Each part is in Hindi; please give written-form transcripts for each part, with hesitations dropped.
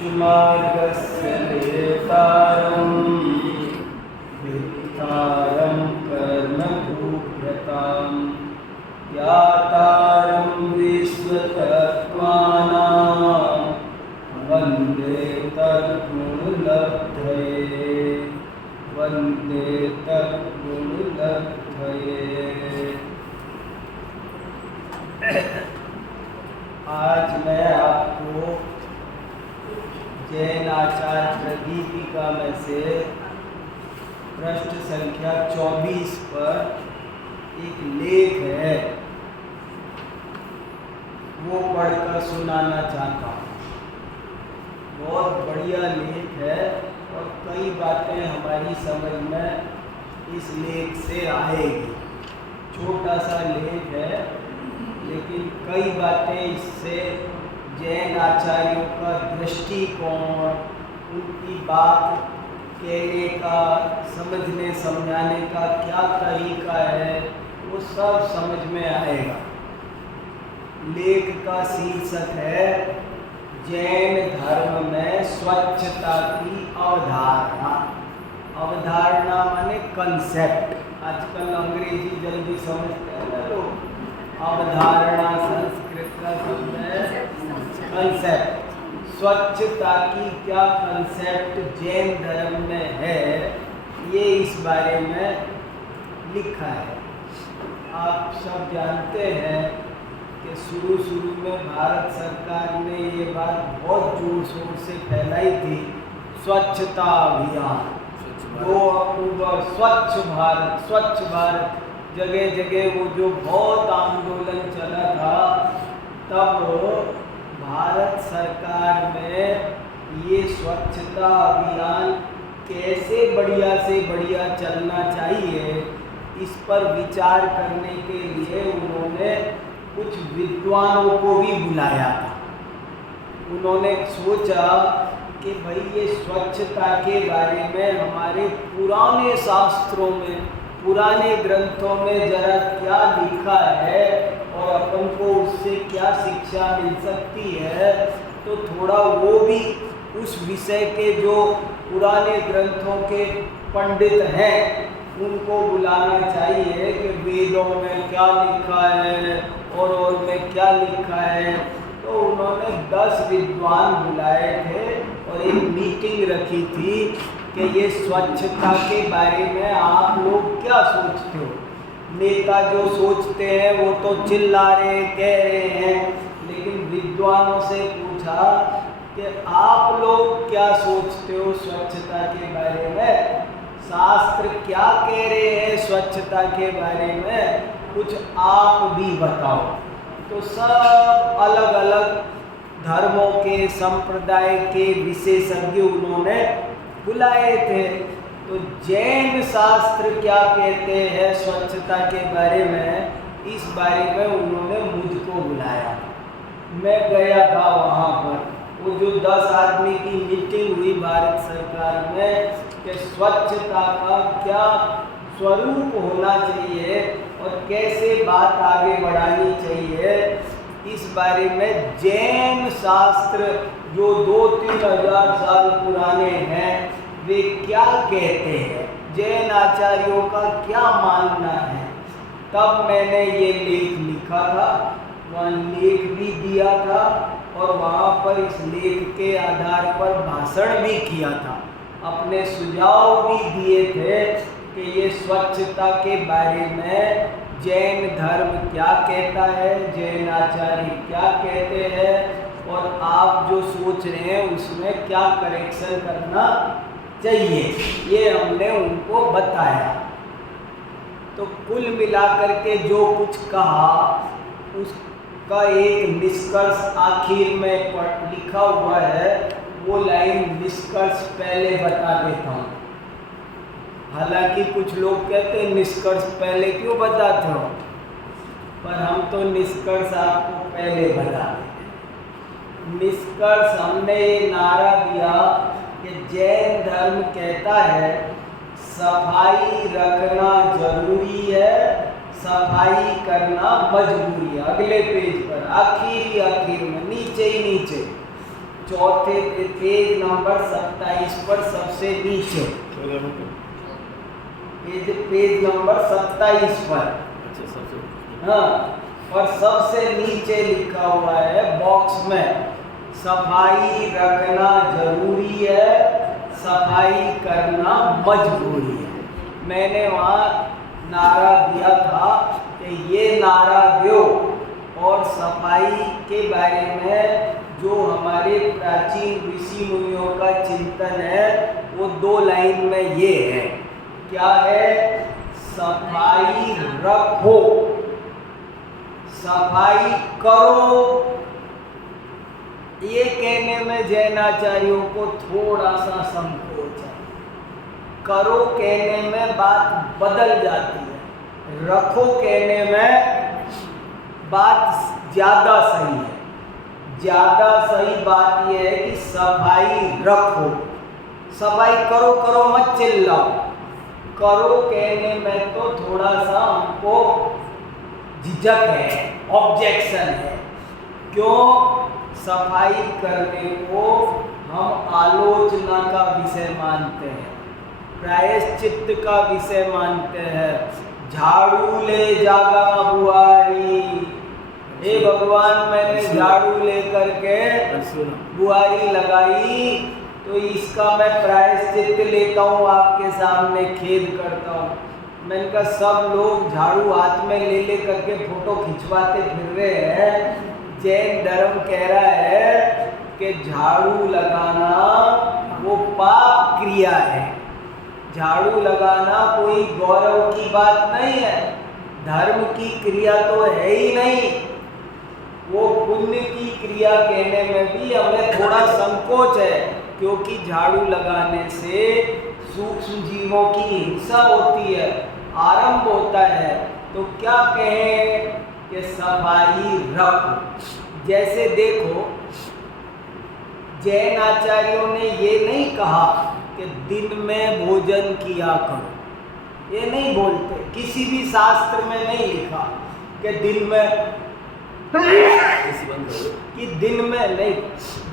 मोक्षमार्गस्य नेतारं वित्तारं कर्मभूभ्यतां यातारं विश्वतत्त्वानां वन्दे तद्गुणलब्धये वन्दे तद्गुणलब्धये। आज मैं आपको जैन आचार्य दीपिका में से पृष्ठ संख्या 24 पर एक लेख है वो पढ़कर सुनाना चाहता हूँ। बहुत बढ़िया लेख है और कई बातें हमारी समझ में इस लेख से आएगी। छोटा सा लेख है लेकिन कई बातें इससे जैन आचार्यों का दृष्टिकोण, उनकी बात कहने का, समझने समझाने का क्या तरीका है, वो सब समझ में आएगा। लेख का शीर्षक है जैन धर्म में स्वच्छता की अवधारणा। अवधारणा माने कंसेप्ट। आजकल अंग्रेजी जल्दी समझते हैं ना लोग। अवधारणा संस्कृत का शब्द है कंसेप्ट। स्वच्छता की क्या कंसेप्ट जैन धर्म में है, ये इस बारे में लिखा है। आप सब जानते हैं कि शुरू में भारत सरकार ने ये बात बहुत जोर शोर से फैलाई थी, स्वच्छता अभियान 2 अक्टूबर स्वच्छ भारत। जगह जगह वो जो बहुत आंदोलन चला था, तब भारत सरकार में ये स्वच्छता अभियान कैसे बढ़िया से बढ़िया चलना चाहिए, इस पर विचार करने के लिए उन्होंने कुछ विद्वानों को भी बुलाया था। उन्होंने सोचा कि भाई ये स्वच्छता के बारे में हमारे पुराने शास्त्रों में, पुराने ग्रंथों में जरा क्या लिखा है और अपन को उससे क्या शिक्षा मिल सकती है, तो थोड़ा वो भी उस विषय के जो पुराने ग्रंथों के पंडित हैं उनको बुलाना चाहिए कि वेदों में क्या लिखा है और में क्या लिखा है। तो उन्होंने 10 विद्वान बुलाए थे और एक मीटिंग रखी थी कि ये स्वच्छता के बारे में आप लोग क्या सोचते हो। नेता जो सोचते हैं वो तो चिल्ला रहे, कह रहे हैं, लेकिन विद्वानों से पूछा कि आप लोग क्या सोचते हो स्वच्छता के बारे में, शास्त्र क्या कह रहे हैं स्वच्छता के बारे में, कुछ आप भी बताओ। तो सब अलग अलग धर्मों के, संप्रदाय के विशेषज्ञ उन्होंने बुलाए थे। तो जैन शास्त्र क्या कहते हैं स्वच्छता के बारे में, इस बारे में उन्होंने मुझको बुलाया। मैं गया था वहाँ पर। वो जो 10 आदमी की मीटिंग हुई भारत सरकार में कि स्वच्छता का क्या स्वरूप होना चाहिए और कैसे बात आगे बढ़ानी चाहिए, इस बारे में जैन शास्त्र जो 2-3 हजार साल पुराने हैं वे क्या कहते हैं, जैन आचार्यों का क्या मानना है। तब मैंने ये लेख लिखा था, वहाँ लेख भी दिया था और वहाँ पर इस लेख के आधार पर भाषण भी किया था, अपने सुझाव भी दिए थे कि ये स्वच्छता के बारे में जैन धर्म क्या कहता है, जैन आचार्य क्या कहते हैं और आप जो सोच रहे हैं उसमें क्या करेक्शन करना चाहिए, ये हमने उनको बताया। तो कुल मिलाकर के जो कुछ कहा उसका एक निष्कर्ष आखिर में लिखा हुआ है, वो लाइन निष्कर्ष पहले बता देता हूँ। हालांकि कुछ लोग कहते हैं निष्कर्ष पहले क्यों बताते हो, पर हम तो निष्कर्ष आपको पहले बता देते। निष्कर्ष हमने ये नारा दिया कि जैन धर्म कहता है सफाई रखना जरूरी है, सफाई करना मजबूरी है। अगले पेज पर आखिर में नीचे ही नीचे चौथे पेज नंबर 27 पर सबसे नीचे, पेज नंबर 27 पर, हाँ, और सबसे नीचे लिखा हुआ है बॉक्स में, सफाई रखना जरूरी है, सफाई करना मजबूरी है। मैंने वहाँ नारा दिया था कि ये नारा दो और सफाई के बारे में जो हमारे प्राचीन ऋषि मुनियों का चिंतन है वो 2 लाइन में ये है, क्या है? सफाई रखो, सफाई करो। ये कहने में जैनाचार्यों को थोड़ा सा संकोच है, करो कहने में बात बदल जाती है, रखो कहने में बात ज्यादा सही है। ज्यादा सही बात यह है कि सफाई रखो, सफाई करो, करो मत चिल्लाओ। करो कहने में तो थोड़ा सा हमको झिझक है, ऑब्जेक्शन है। क्यों? सफाई करने को हम आलोचना का विषय मानते हैं, प्रायश्चित्त का विषय मानते हैं। झाड़ू ले जागा बुआरी, हे भगवान मैंने झाड़ू लेकर के बुआरी लगाई तो इसका मैं प्रायश्चित्त लेता हूँ, आपके सामने खेद करता हूँ। मैंने कहा सब लोग झाड़ू हाथ में ले ले करके फोटो खिंचवाते फिर रहे हैं, जैन धर्म कह रहा है कि झाड़ू लगाना वो पाप क्रिया है। झाड़ू लगाना कोई गौरव की बात नहीं है, धर्म की क्रिया तो है ही नहीं, वो पुण्य की क्रिया कहने में भी हमें थोड़ा संकोच है, क्योंकि झाड़ू लगाने से सूक्ष्म जीवों की हिंसा होती है, आरंभ होता है। तो क्या कहें कि सफाई रखो। जैसे देखो जैन आचार्यों ने ये नहीं कहा कि दिन में भोजन किया करो, ये नहीं बोलते, किसी भी शास्त्र में नहीं लिखा कि दिन में कि दिन में नहीं,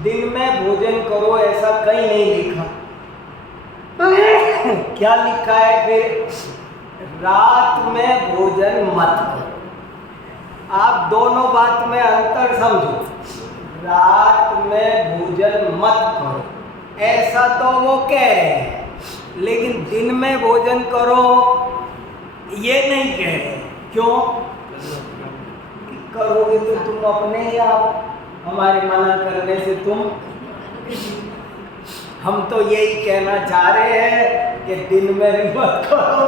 दिन में भोजन करो ऐसा कहीं नहीं लिखा। क्या लिखा है फिर? रात में भोजन मत करो। आप दोनों बात में अंतर समझो, रात में भोजन मत करो ऐसा तो वो कह रहे हैं, लेकिन दिन में भोजन करो ये नहीं कह रहे। क्यों? करोगे तो तुम अपने ही आप, हमारे मना करने से तुम, हम तो यही कहना चाह रहे हैं कि दिन में भी मत करो,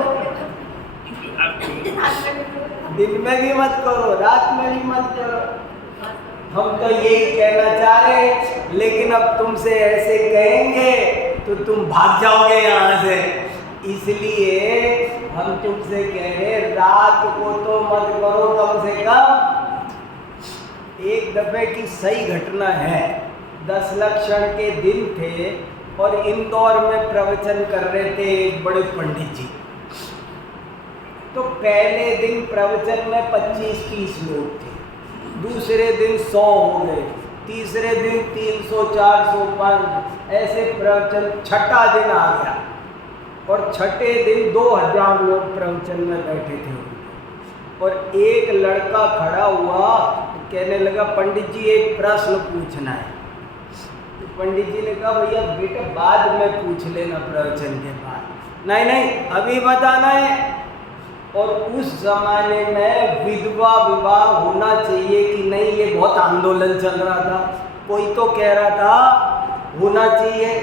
दिन में भी मत करो, रात में भी मत करो। हम तो यही कहना चाह रहे हैं, लेकिन अब तुमसे ऐसे कहेंगे तो तुम भाग जाओगे यहाँ से, इसलिए हम तुमसे कह रहे रात को तो मत करो। कम से कम एक दफे की सही घटना है, 10 लक्षण के दिन थे और इंदौर में प्रवचन कर रहे थे एक बड़े पंडित जी। तो पहले दिन प्रवचन में 25-30 लोग थे, दूसरे दिन 100 हो गए, तीसरे दिन 300, 400, 500 ऐसे प्रवचन। छठा दिन आ गया और छठे दिन 2000 लोग प्रवचन में बैठे थे और एक लड़का खड़ा हुआ, कहने लगा पंडित जी एक प्रश्न पूछना है। तो पंडित जी ने कहा भैया बेटा बाद में पूछ लेना प्रवचन के बाद। नहीं नहीं अभी बताना है। और उस जमाने में विधवा विवाह होना चाहिए कि नहीं ये बहुत आंदोलन चल रहा था। कोई तो कह रहा था होना चाहिए,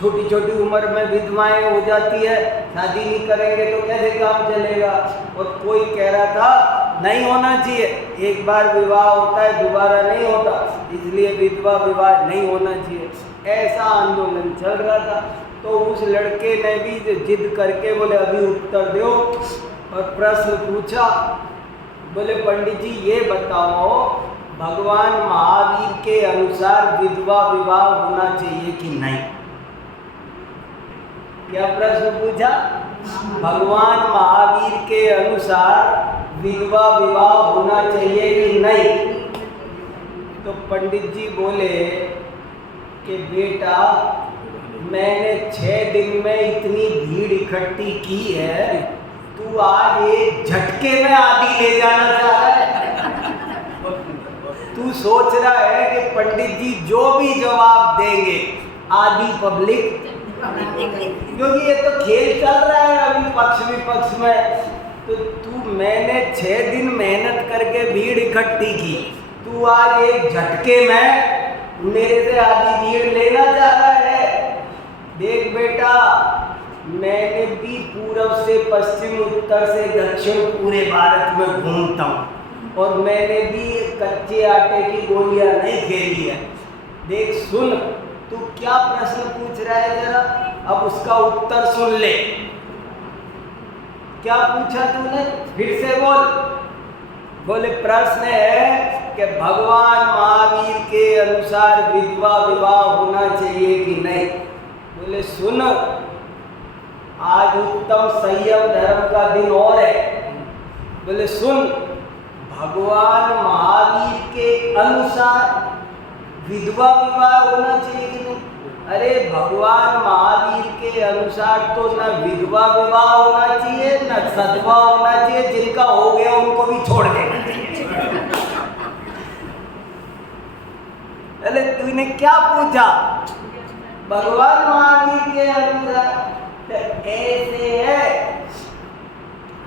छोटी छोटी उम्र में विधवाएं हो जाती है, शादी नहीं करेंगे तो कैसे काम चलेगा। और कोई कह रहा था नहीं होना चाहिए, एक बार विवाह होता है दोबारा नहीं होता, इसलिए विधवा विवाह नहीं होना चाहिए। ऐसा आंदोलन चल रहा था। तो उस लड़के ने भी जिद करके बोले अभी उत्तर दो और प्रश्न पूछा। बोले पंडित जी ये बताओ भगवान महावीर के अनुसार विधवा विवाह होना चाहिए कि नहीं। क्या प्रश्न पूछा? भगवान महावीर के अनुसार विधवा विवाह होना चाहिए कि नहीं। तो पंडित जी बोले कि बेटा मैंने 6 दिन में इतनी भीड़ इकट्ठी की है, तू आज एक झटके में आधी ले जाना चाह रहा है। तू सोच रहा है कि पंडित जी जो भी जवाब देंगे आधी पब्लिक, क्योंकि ये तो खेल चल रहा है अभी पक्ष विपक्ष में। तो तू मैंने 6 दिन मेहनत करके भीड़ इकट्ठी की, तू आज एक झटके में मेरे से आधी भीड़ लेना चाह रहा है। देख बेटा, मैंने भी पूर्व से पश्चिम, उत्तर से दक्षिण पूरे भारत में घूमता हूँ और मैंने भी कच्चे आटे की गोलियां नहीं खेली है। देख सुन, तू क्या प्रश्न पूछ रहा है, जरा अब उसका उत्तर सुन ले। क्या पूछा तूने, फिर से बोल। बोले प्रश्न है कि भगवान महावीर के अनुसार विधवा विवाह होना चाहिए कि नहीं। बोले सुन, आज उत्तम संयम धर्म का दिन और है। बोले सुन, भगवान महावीर के अनुसार विधवा विवाह होना चाहिए कि नहीं। अरे भगवान महावीर के अनुसार तो न विधवा विवाह होना चाहिए न सदवा होना चाहिए, जिनका हो गया उनको भी छोड़ देना चाहिए। अरे तूने क्या पूछा, भगवान महावीर के अनुसार ऐसे है।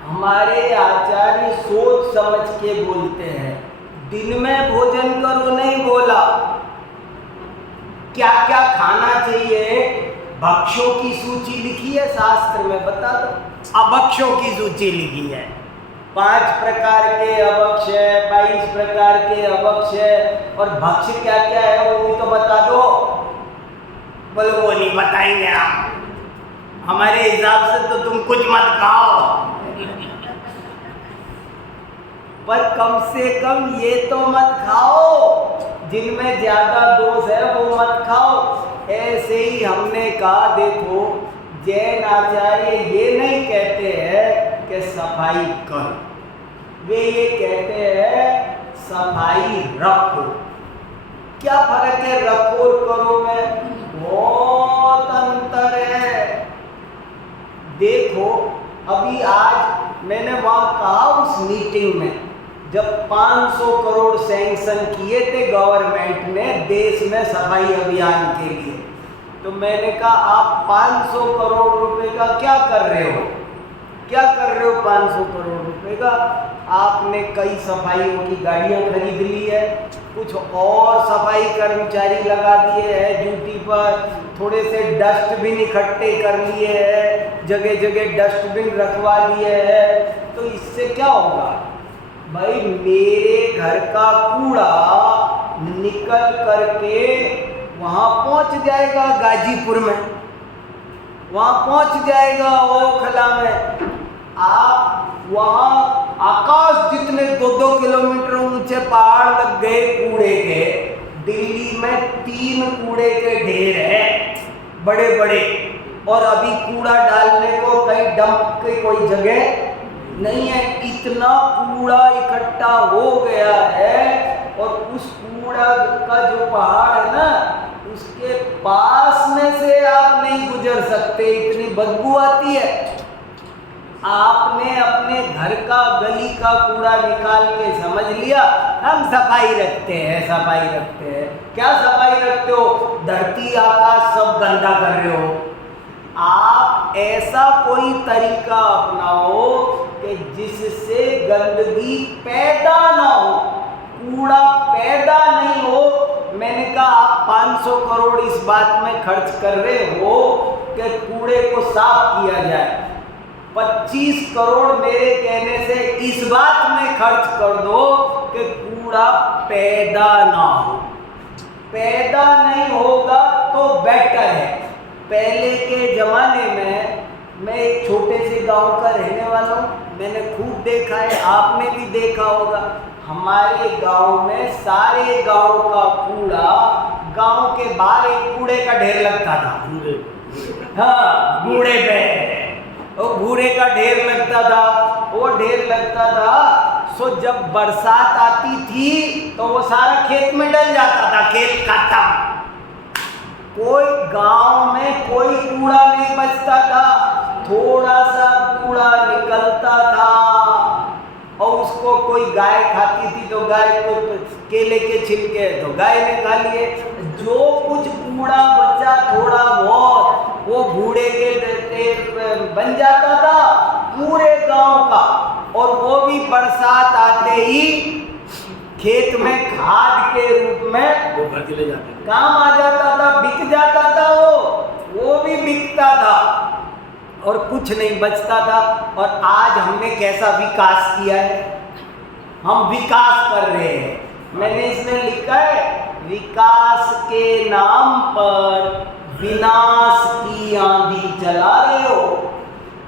हमारे आचार्य सोच समझ के बोलते हैं, दिन में भोजन करो नहीं बोला, क्या क्या खाना चाहिए भक्ष्यों की सूची लिखी है शास्त्र में, बता दो। अभक्ष्यों की सूची लिखी है, 5 प्रकार के अभक्ष्य है, 22 प्रकार के अभक्ष्य है, और भक्ष्य क्या क्या है वो भी तो बता दो। बोलो वो नहीं बताएंगे आप, हमारे हिसाब से तो तुम कुछ मत खाओ, पर कम से कम ये तो मत खाओ, जिनमें ज्यादा दोष है वो मत खाओ। ऐसे ही हमने कहा, देखो जैन आचार्य ये नहीं कहते हैं कि सफाई करो, वे ये कहते हैं सफाई रखो। क्या फर्क है रखो और करो में, बहुत अंतर है। देखो अभी आज मैंने वहां कहा उस मीटिंग में, जब 500 करोड़ सैंक्शन किए थे गवर्नमेंट ने देश में सफाई अभियान के लिए, तो मैंने कहा आप 500 करोड़ रुपए का क्या कर रहे हो, क्या कर रहे हो 500 करोड़ रुपए का। आपने कई सफाइयों की गाड़ियां खरीद ली है, कुछ और सफाई कर्मचारी लगा दिए हैं ड्यूटी पर, थोड़े से डस्टबिन इकट्ठे कर लिए हैं, जगह जगह डस्टबिन रखवा दिए हैं। तो इससे क्या होगा भाई, मेरे घर का कूड़ा निकल करके वहां पहुंच जाएगा गाजीपुर में, वहां पहुंच जाएगा ओखला में। आप वहां आकाश जितने 2-2 किलोमीटर ऊंचे पहाड़ लग गए कूड़े के, दिल्ली में 3 कूड़े के ढेर हैं बड़े बड़े, और अभी कूड़ा डालने को कहीं डंप की कोई जगह नहीं है। इतना कूड़ा इकट्ठा हो गया है, और उस कूड़ा का जो पहाड़ है ना, उसके पास में से आप नहीं गुजर सकते, इतनी बदबू आती है। आपने अपने घर का गली का कूड़ा निकाल के समझ लिया हम सफाई रखते हैं, सफाई रखते हैं। क्या सफाई रखते हो, धरती आकाश सब गंदा कर रहे हो। आप ऐसा कोई तरीका अपनाओ कि जिससे गंदगी पैदा ना हो, कूड़ा पैदा नहीं हो। मैंने कहा आप 500 करोड़ इस बात में खर्च कर रहे हो कि कूड़े को साफ किया जाए, 25 करोड़ मेरे कहने से इस बात में खर्च कर दो कि कूड़ा पैदा ना हो। पैदा नहीं होगा तो बेटर है। पहले के ज़माने में, मैं एक छोटे से गांव का रहने वाला हूँ, मैंने खूब देखा है, आपने भी देखा होगा। हमारे गांव में सारे गांव का कूड़ा, गांव के बाहर एक कूड़े का ढेर लगता था। हाँ, कूड़े पे वो कूड़े का ढेर लगता था, वो ढेर लगता था। सो जब बरसात आती थी तो वो सारा खेत में डल जाता था, खेत खत्म। कोई गांव में कोई कूड़ा नहीं बचता था, थोड़ा सा कूड़ा निकलता था और उसको कोई गाय खाती थी तो गाय को केले के छिलके तो गाय ने खा लिए। जो कुछ कूड़ा बचा थोड़ा बहुत वो बूढ़े के तेल बन जाता था पूरे गांव का, और वो भी बरसात आते ही खेत में खाद के रूप में वो घर के ले जाते काम आ जाता था, बिक जाता था, वो भी बिकता था और कुछ नहीं बचता था। और आज हमने कैसा विकास किया है, हम विकास कर रहे हैं। मैंने इसमें लिखा है विकास के नाम पर विनाश की आंधी चला रहे हो।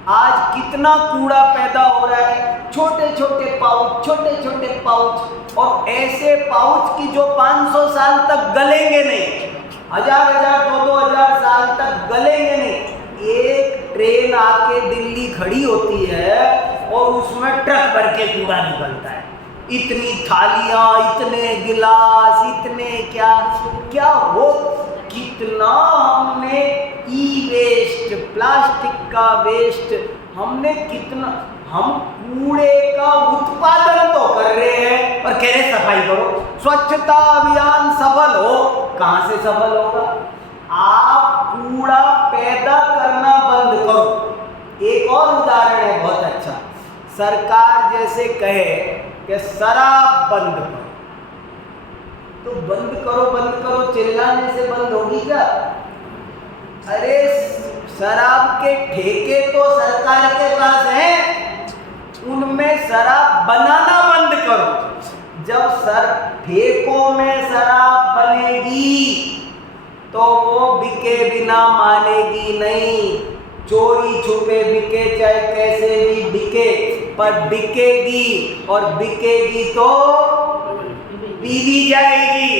आज कितना कूड़ा पैदा हो रहा है, छोटे छोटे पाउच, और ऐसे पाउच की जो 500 साल तक गलेंगे नहीं, 1000 साल तक गलेंगे नहीं। एक ट्रेन आके दिल्ली खड़ी होती है और उसमें ट्रक भर के कूड़ा निकलता है, इतनी थालियां, इतने गिलास, इतने क्या हो, कितना हमने ई वेस्ट, प्लास्टिक का वेस्ट, हमने कितना, हम कूड़े का उत्पादन तो कर रहे हैं और कह रहे सफाई करो, स्वच्छता अभियान सफल हो, कहां से सफल होगा? आप कूड़ा पैदा करना बंद करो। एक और उदाहरण है बहुत अच्छा, सरकार जैसे कहे कि शराब बंद करो, तो बंद करो चिल्लाने से बंद होगी क्या? अरे शराब के ठेके तो सरकार के पास हैं, उनमें शराब बनाना बंद करो। जब ठेकों में शराब बनेगी तो वो बिके बिना मानेगी नहीं, चोरी छुपे बिके चाहे कैसे भी बिके, पर बिकेगी, और बिकेगी तो पीवी जाएगी।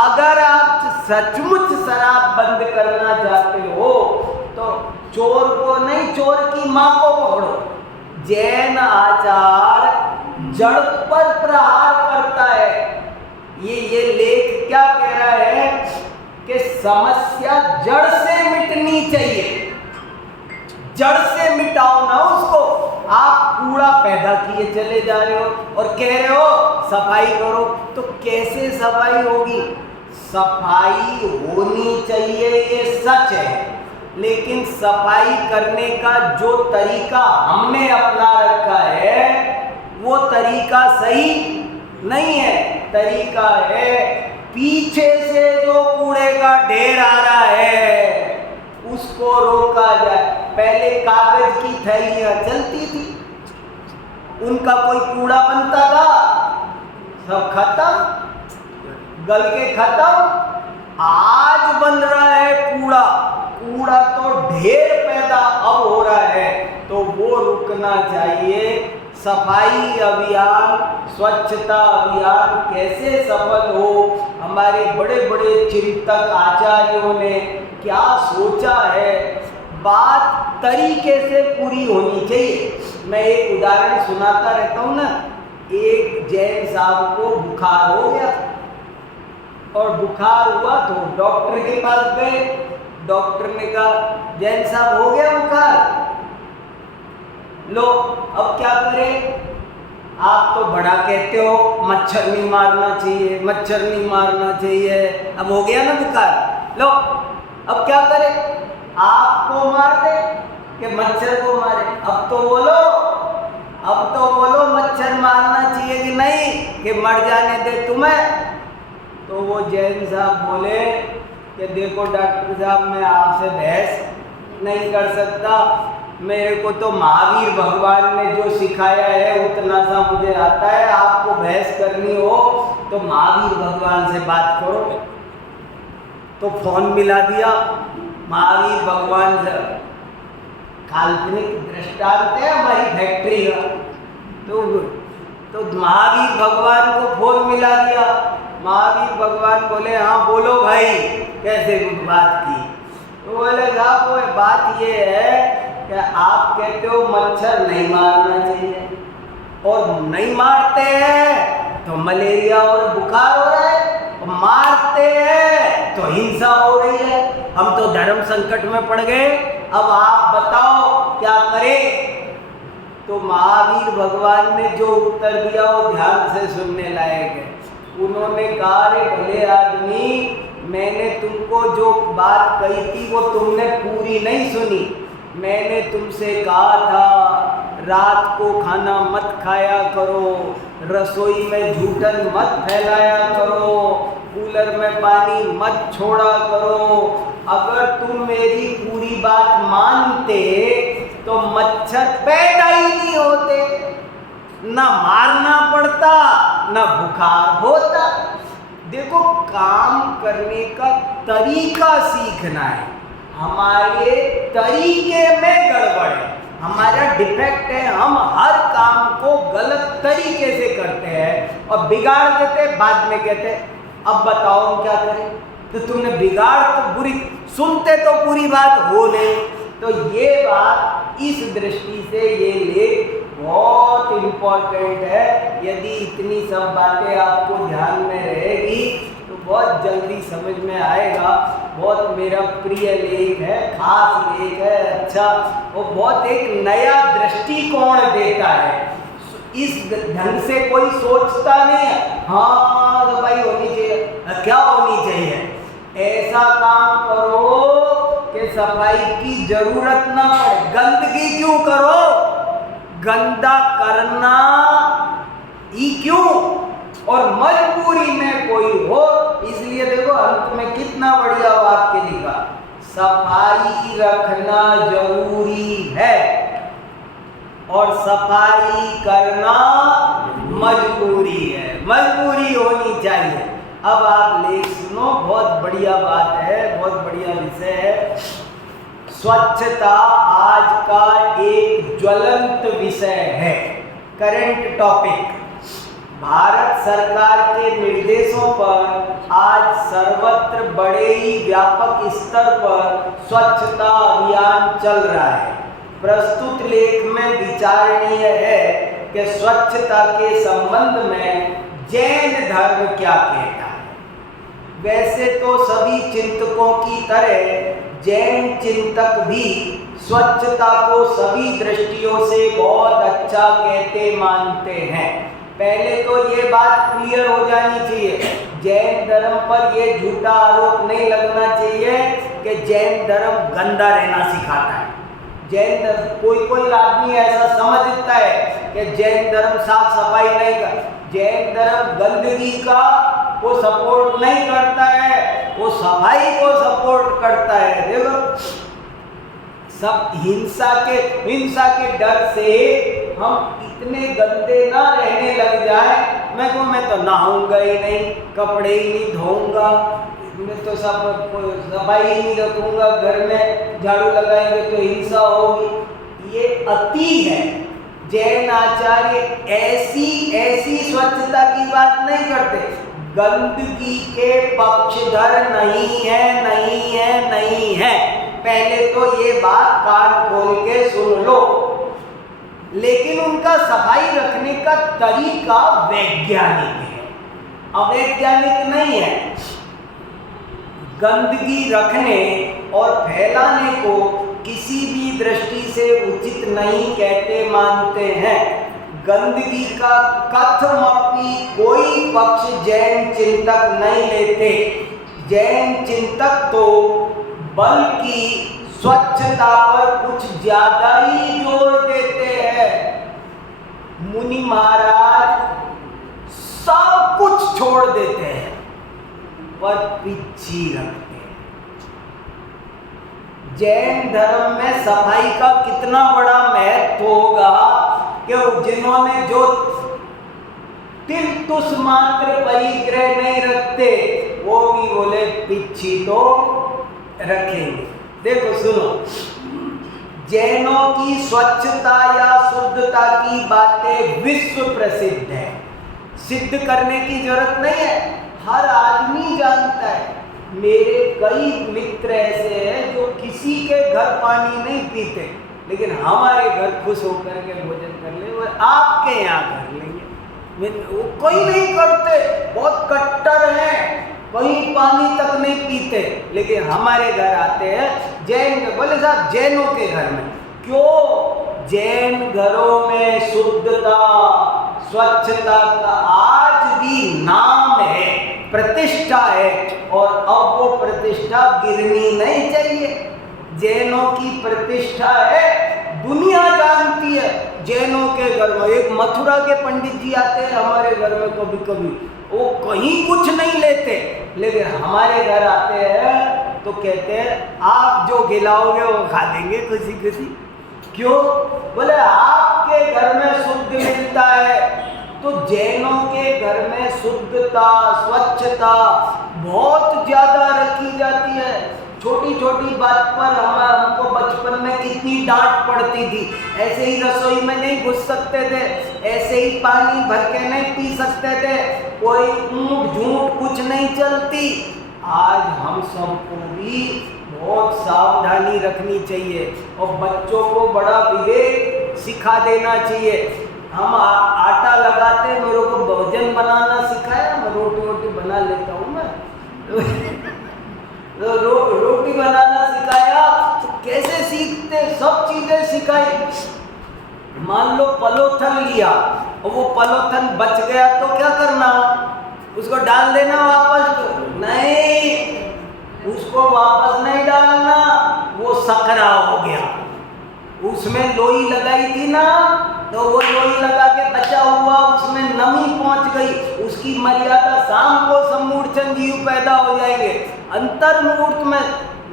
अगर आप सचमुच शराब बंद करना चाहते हो तो चोर को नहीं, चोर की मां को पकड़ो। जैन आचार जड़ पर प्रहार करता है। ये लेख क्या कह रहा है कि समस्या जड़ से मिटनी चाहिए, जड़ से मिटाओ ना उसको। आप कूड़ा पैदा किए चले जा रहे हो और कह रहे हो सफाई करो, तो कैसे सफाई होगी? सफाई होनी चाहिए ये सच है, लेकिन सफाई करने का जो तरीका हमने अपना रखा है वो तरीका सही नहीं है। तरीका है पीछे से जो कूड़े का ढेर आ रहा है उसको रोका जाए। पहले कागज की थैलियां चलती थी, उनका कोई कूड़ा बनता था, सब खत्म, गल के खत्म। आज बन रहा है कूड़ा तो ढेर पैदा अब हो रहा है, तो वो रुकना चाहिए। सफाई अभियान, स्वच्छता अभियान कैसे सफल हो, हमारे बड़े बड़े चिंतक आचार्यों ने क्या सोचा है, बात तरीके से पूरी होनी चाहिए। मैं एक उदाहरण सुनाता रहता हूँ ना। एक जैन साहब को बुखार हो गया और बुखार हुआ तो डॉक्टर के पास गए। डॉक्टर ने कहा जैन साहब हो गया बुखार, लो अब क्या करें? आप तो बड़ा कहते हो मच्छर नहीं मारना चाहिए, मच्छर नहीं मारना चाहिए, अब हो गया ना बुखार, लो अब क्या करें? आपको मार दे कि मच्छर को मारे? अब तो बोलो मच्छर मारना चाहिए कि नहीं, कि मर जाने दे तुम्हें? तो वो जैन साहब बोले कि देखो डॉक्टर साहब, मैं आपसे बहस नहीं कर सकता, मेरे को तो महावीर भगवान ने जो सिखाया है उतना सा मुझे आता है। आपको बहस करनी हो तो महावीर भगवान से बात करो। तो फोन मिला दिया महावीर भगवान से, काल्पनिक दृष्टांत है हमारी फैक्ट्री का। तो महावीर भगवान को फोन मिला दिया। महावीर भगवान बोले हाँ बोलो भाई, कैसे बात की? तो बोले साहब वो बात ये है कि आप कहते हो मच्छर नहीं मारना चाहिए, और नहीं मारते हैं तो मलेरिया और बुखार हो रहा है, मारते हैं तो हिंसा हो रही है, हम तो धर्म संकट में पड़ गए, अब आप बताओ क्या करें। तो महावीर भगवान ने जो उत्तर दिया वो ध्यान से सुनने लायक है। उन्होंने कहा, रे भले आदमी, मैंने तुमको जो बात कही थी वो तुमने पूरी नहीं सुनी। मैंने तुमसे कहा था रात को खाना मत खाया करो, रसोई में जूठन मत फैलाया करो, कूलर में पानी मत छोड़ा करो। अगर तुम मेरी पूरी बात मानते तो मच्छर पैदा ही नहीं होते, ना मारना पड़ता, ना बुखार होता। देखो, काम करने का तरीका सीखना है। हमारे तरीके में गड़बड़ है, हमारा डिफेक्ट है। हम हर काम को गलत तरीके से करते हैं और बिगाड़ देते, बाद में कहते हैं अब बताओ हम क्या करें। तो तुमने बिगाड़ तो बुरी, सुनते तो पूरी बात हो नहीं। तो ये बात, इस दृष्टि से ये लेख बहुत इम्पोर्टेंट है। यदि इतनी सब बातें आपको ध्यान में रहेगी तो बहुत जल्दी समझ में आएगा। बहुत मेरा प्रिय लेख है, खास लेख है, अच्छा, वो बहुत एक नया दृष्टिकोण देता है। इस ढंग से कोई सोचता नहीं है, हाँ सफाई होनी चाहिए, क्या होनी चाहिए, ऐसा काम करो कि सफाई की जरूरत ना पड़े। गंदगी क्यों करो, गंदा करना ही क्यों, और मजबूरी में कोई हो। इसलिए देखो अंत में कितना बढ़िया वाक्य लिखा, सफाई रखना जरूरी है और सफाई करना मजबूरी है, मजबूरी होनी चाहिए। अब आप लेख सुनो, बहुत बढ़िया बात है, बहुत बढ़िया विषय है। स्वच्छता आज का एक ज्वलंत विषय है, करंट टॉपिक। भारत सरकार के निर्देशों पर आज सर्वत्र बड़े ही व्यापक स्तर पर स्वच्छता अभियान चल रहा है। प्रस्तुत लेख में विचारणीय है कि स्वच्छता के संबंध में जैन धर्म क्या कहता है। वैसे तो सभी चिंतकों की तरह जैन चिंतक भी स्वच्छता को सभी दृष्टियों से बहुत अच्छा कहते मानते हैं। पहले तो ये बात क्लियर हो जानी चाहिए, जैन धर्म पर ये झूठा आरोप नहीं लगना चाहिए कि जैन धर्म गंदा रहना सिखाता है। जैन कोई आदमी ऐसा समझता है कि जैन धर्म साफ सफाई नहीं कर, जैन धर्म गंदगी का वो सपोर्ट नहीं करता है, वो सफाई को सपोर्ट करता है। देखो, सब हिंसा के डर से हम इतने गंदे ना रहने लग जाए। मैं तो नहाऊंगा ही नहीं, कपड़े ही नहीं धोऊंगा, मैं तो सब सफाई ही नहीं रखूंगा, घर में झाड़ू लगाएंगे तो हिंसा होगी। ये अति है। जैन आचार्य ऐसी स्वच्छता की बात नहीं करते, गंदगी के पक्षधर नहीं है। पहले तो ये बात कान खोल के सुन लो। लेकिन उनका सफाई रखने का तरीका वैज्ञानिक है, अवैज्ञानिक नहीं है। गंदगी रखने और फैलाने को किसी भी दृष्टि से उचित नहीं कहते मानते हैं। गंदगी का कथमपि कोई पक्ष जैन चिंतक नहीं लेते। जैन चिंतक तो बल्कि स्वच्छता पर कुछ ज्यादा ही जोर देते हैं। मुनि महाराज सब कुछ छोड़ देते हैं पर पिच्छी रखते हैं। जैन धर्म में सफाई का कितना बड़ा महत्व होगा कि जिन्होंने जो तिलतुस मात्र परिग्रह नहीं रखते वो भी बोले पिच्छी तो रखेंगे। देखो सुनो, जैनों की स्वच्छता या शुद्धता की बातें विश्व प्रसिद्ध है, सिद्ध करने की जरूरत नहीं है, हर आदमी जानता है। मेरे कई मित्र ऐसे हैं जो किसी के घर पानी नहीं पीते, लेकिन हमारे घर खुश होकर के भोजन कर ले, और आपके यहाँ कर लेंगे। वो कोई नहीं करते, बहुत कट्टर हैं। कहीं पानी तक नहीं पीते। लेकिन हमारे घर आते हैं जैन, बोले साहब जैनों के घर में क्यों? जैन घरों में शुद्धता स्वच्छता का आज भी नाम है, प्रतिष्ठा है, और अब वो प्रतिष्ठा गिरनी नहीं चाहिए। जैनों की प्रतिष्ठा है, दुनिया जानती है। जैनों के घर में एक मथुरा के पंडित जी आते हैं हमारे घर में कभी कभी, वो कहीं कुछ नहीं लेते, लेकिन हमारे घर आते हैं तो कहते हैं आप जो खिलाओगे वो खा लेंगे खुशी खुशी। क्यों? बोले आपके घर में शुद्ध मिलता है। तो जैनों के घर में शुद्धता स्वच्छता बहुत ज्यादा रखी जाती है। छोटी छोटी बात पर हमको बचपन में कितनी डांट पड़ती थी। ऐसे ही रसोई में नहीं घुस सकते थे, ऐसे ही पानी भर के नहीं पी सकते थे, कोई ऊंट झूठ कुछ नहीं चलती। आज हम सबको भी बहुत सावधानी रखनी चाहिए और बच्चों को बड़ा विवेक सिखा देना चाहिए। हम आटा लगाते, मेरे को भोजन बनाना सिखाया, मैं रोटी वोटी बना लेता हूँ मैं रोटी बनाना सिखाया तो कैसे सीखते, सब चीजें सिखाई। मान लो पलोथन लिया और वो पलोथन बच गया तो क्या करना? उसको डाल देना वापस? नहीं, उसको वापस नहीं डालना, वो सकरा हो गया। उसमें लोई लगाई थी ना, तो वो लोई लगा के बचा हुआ उसमें नमी पहुंच गई, उसकी मर्यादा शाम को सम्मूर्छन जीव पैदा हो जाएंगे। अंतर मुहूर्त में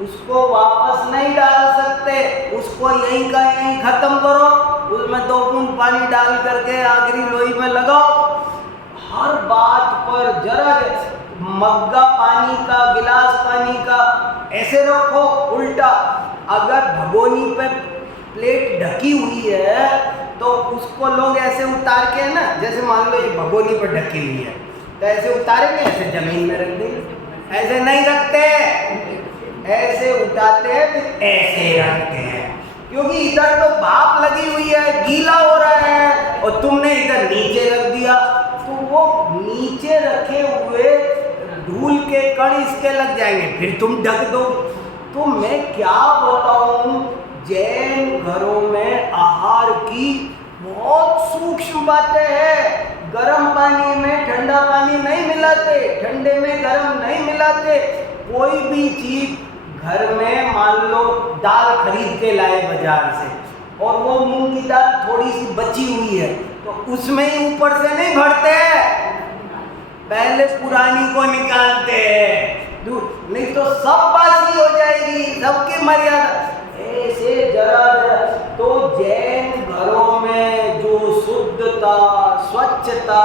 उसको वापस नहीं डाल सकते, उसको यहीं का यहीं खत्म करो, उसमें 2 बूंद पानी डाल करके आखिरी लोई में लगाओ। हर बात पर जरा मग्गा पानी का, गिलास पानी का ऐसे रखो उल्टा। अगर भगोनी पे प्लेट ढकी हुई है तो उसको लोग ऐसे उतार के ना, जैसे मान लो ये भगोनी पर ढकी हुई है तो ऐसे उतारेंगे, ऐसे जमीन में रख देंगे। ऐसे नहीं रखते, ऐसे उठाते हैं फिर ऐसे रखते हैं, क्योंकि इधर तो भाप लगी हुई है, गीला हो रहा है, और तुमने इधर नीचे रख दिया तो वो नीचे रखे हुए धूल के कण इसके लग जाएंगे, फिर तुम ढक दो। तो मैं क्या बताऊं, जैन घरों में आहार की बहुत सूक्ष्म बातें हैं। गर्म पानी में ठंडा पानी नहीं मिलाते, ठंडे में गर्म नहीं मिलाते। कोई भी चीज घर में, मान लो दाल खरीद के लाए बाजार से और वो मूंग की दाल थोड़ी सी बची हुई है तो उसमें ही ऊपर से नहीं भरते, पहले पुरानी को निकालते हैं, नहीं तो सब बासी हो जाएगी, सबकी मर्यादा। ऐसे जरा तो जैन घरों में जो शुद्धता स्वच्छता,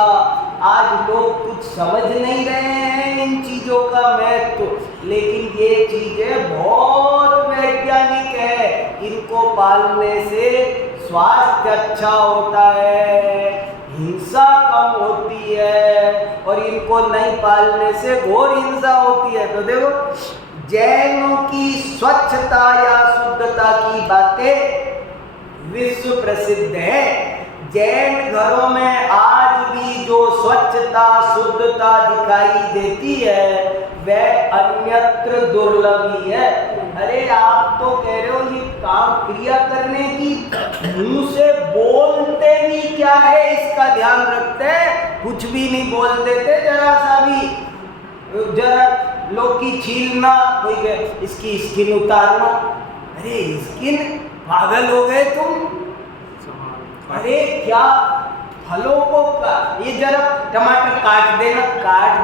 आज लोग कुछ समझ नहीं रहे हैं इन चीजों का महत्व, लेकिन ये चीजें बहुत वैज्ञानिक है। इनको पालने से स्वास्थ्य अच्छा होता है, हिंसा कम होती है, और इनको नहीं पालने से घोर हिंसा होती है। तो देखो जैनों की स्वच्छता या शुद्धता की बातें विश्व प्रसिद्ध है। जैन घरों में आज भी जो स्वच्छता शुद्धता दिखाई देती है वह अन्यत्र दुर्लभ ही है। अरे आप तो कह रहे हो ये काम क्रिया करने की, मुंह से बोलते भी क्या है इसका ध्यान रखते, कुछ भी नहीं बोल देते, जरा सा भी, जरा लौकी छीलना, कोई इसकी स्किन उतारना। अरे स्किन, पागल हो गए तुम? अरे क्या फलों को ये जरा टमाटर काट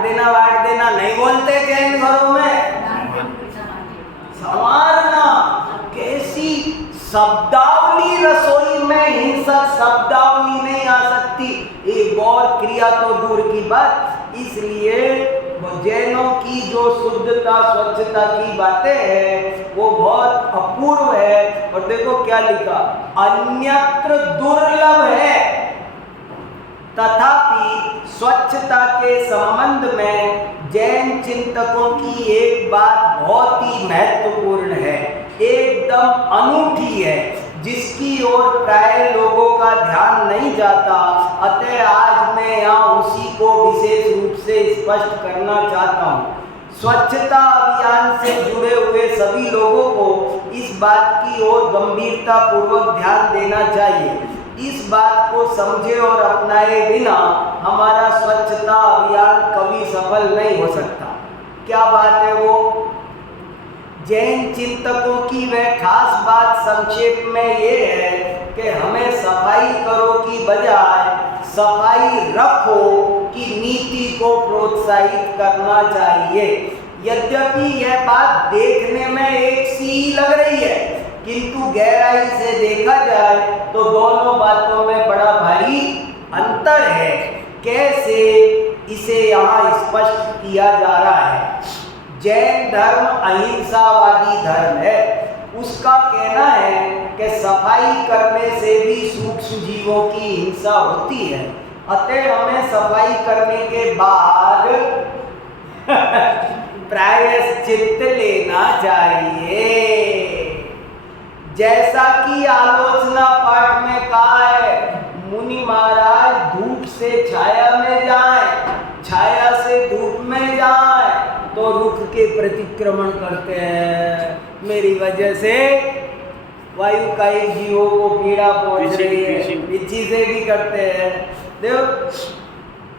देना वाट देना नहीं बोलते जैन घरों में। संवारना, कैसी शब्दावली रसोई में, हिंसक शब्दावली नहीं आ सकती, एक और क्रिया तो दूर की बात। इसलिए जैनों की जो शुद्धता स्वच्छता की बातें हैं वो बहुत अपूर्व है। और देखो क्या लिखा, अन्यत्र दुर्लभ है। तथापि स्वच्छता के संबंध में जैन चिंतकों की एक बात बहुत ही महत्वपूर्ण है, एकदम अनूठी है, जिसकी ओर प्राय लोगों का ध्यान नहीं जाता। अतः आज मैं यहाँ उसी को विशेष रूप से स्पष्ट करना चाहता हूँ। स्वच्छता अभियान से जुड़े हुए सभी लोगों को इस बात की ओर गंभीरता पूर्वक ध्यान देना चाहिए। इस बात को समझे और अपनाए बिना हमारा स्वच्छता अभियान कभी सफल नहीं हो सकता। क्या बात है वो? जैन चिंतकों की वह खास बात संक्षेप में ये है कि हमें सफाई करो की बजाय सफाई रखो की नीति को प्रोत्साहित करना चाहिए। यद्यपि यह बात देखने में एक सी लग रही है, किंतु गहराई से देखा जाए तो दोनों बातों में बड़ा भारी अंतर है। कैसे, इसे यहाँ स्पष्ट किया जा रहा है। जैन धर्म अहिंसावादी धर्म है। उसका कहना है कि सफाई करने से भी सूक्ष्म जीवों की हिंसा होती है, अतः हमें सफाई करने के बाद प्रायश्चित्त लेना चाहिए। जैसा कि आलोचना पाठ में कहा है, मुनि महाराज धूप से छाया में जाएं, छाया से धूप में जाएं तो रुख के प्रतिक्रमण करते हैं। मेरी वजह से वायु का जीवों को पीड़ा पहुंच रही है, पीछे से भी करते हैं। देखो,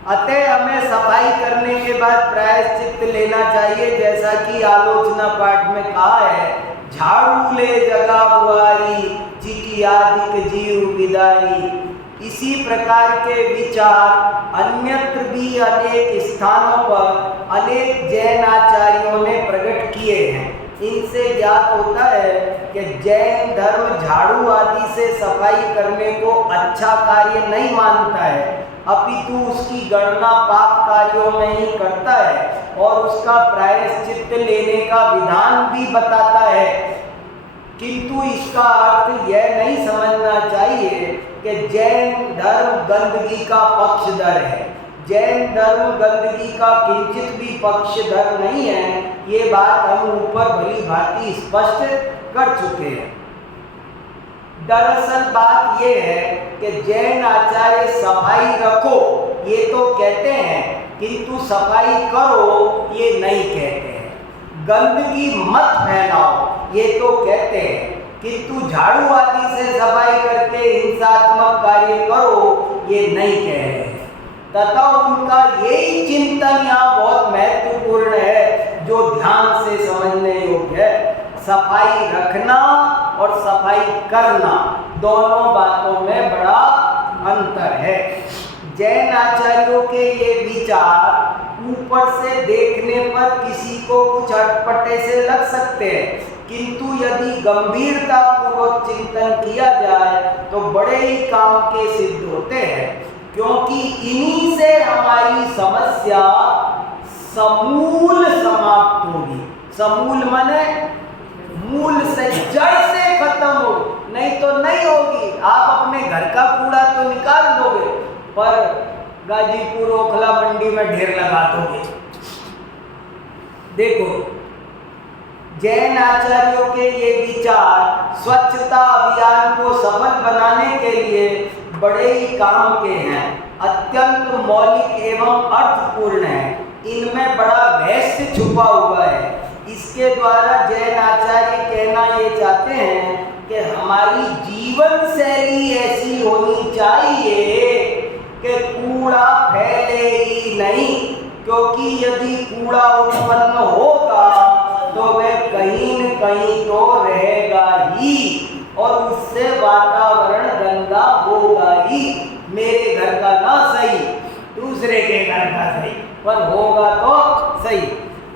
अतः हमें सफाई करने के बाद प्रायश्चित्त लेना चाहिए, जैसा कि आलोचना पाठ में कहा है, झाड़ू ले जगा बुआरी चिकियादिक जीव विदारी। इसी प्रकार के विचार अन्यत्र भी अनेक स्थानों पर अनेक जैन आचार्यों ने प्रकट किए हैं। इनसे ज्ञात होता है कि जैन धर्म झाड़ू आदि से सफाई करने को अच्छा कार्य नहीं मानता है, अपितु उसकी गणना पाप कार्यों में ही करता है और उसका प्रायश्चित्त लेने का विधान भी बताता है। किंतु इसका अर्थ यह नहीं समझना चाहिए कि जैन धर्म गंदगी का पक्षधर है। जैन धर्म गंदगी का किंचित भी पक्षधर नहीं है। ये बात हम ऊपर भली भांति स्पष्ट कर चुके हैं। दरअसल बात यह है कि जैन आचार्य सफाई रखो ये तो कहते हैं, किंतु सफाई करो ये नहीं कहते हैं। गंदगी मत फैलाओ ये तो कहते हैं, किंतु झाड़ू आदि से सफाई करके हिंसात्मक कार्य करो ये नहीं कह रहे हैं। तथा उनका यही चिंतन यहाँ बहुत महत्वपूर्ण है जो ध्यान से समझने योग्य है। सफाई रखना और सफाई करना दोनों बातों में बड़ा अंतर है। जैन आचार्यों के ये विचार ऊपर से देखने पर किसी को कुछ अटपटे से लग सकते हैं, किंतु यदि गंभीरता पूर्वक चिंतन किया जाए तो बड़े ही काम के सिद्ध होते हैं, क्योंकि इन्हीं से हमारी समस्या समूल समाप्त होगी। समूल माने मूल से, जड़ से खत्म हो, नहीं तो नहीं होगी। आप अपने घर का कूड़ा तो निकाल दोगे, पर गाजीपुर ओखला मंडी में ढेर लगा दोगे। देखो, जैन आचार्यों के ये विचार स्वच्छता अभियान को सफल बनाने के लिए बड़े ही काम के हैं, अत्यंत मौलिक एवं अर्थपूर्ण है। इनमें बड़ा रहस्य छुपा हुआ है। इसके द्वारा जैन आचार्य कहना ये चाहते हैं कि हमारी जीवन शैली ऐसी होनी चाहिए कि कूड़ा फैले ही नहीं, क्योंकि यदि कूड़ा उत्पन्न होगा तो वह कहीं न कहीं तो रहेगा ही और उससे वातावरण गंदा होगा ही। मेरे घर का ना सही, दूसरे के घर का सही, पर होगा तो सही।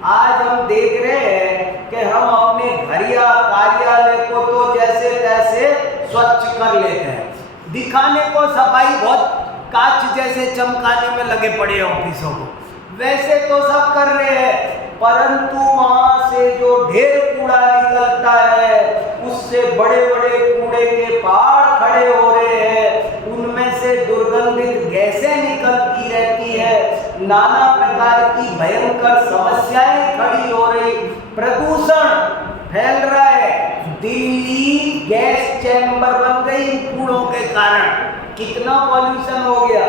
आज हम देख रहे हैं कि हम अपने घर या कार्यालय को तो जैसे तैसे स्वच्छ कर लेते हैं, दिखाने को सफाई बहुत कांच जैसे चमकाने में लगे पड़े ऑफिसों को, वैसे तो सब कर रहे हैं, परंतु वहां से जो ढेर कूड़ा निकलता है उससे बड़े बड़े कूड़े के पहाड़ खड़े हो रहे हैं, उनमें से दुर्गंधित गैसें निकलती रहती है, नाना प्रकार की भयंकर समस्याएं खड़ी हो रही, प्रदूषण फैल रहा है। दिल्ली गैस चैम्बर बन गई कूड़ों के कारण, कितना पॉल्यूशन हो गया।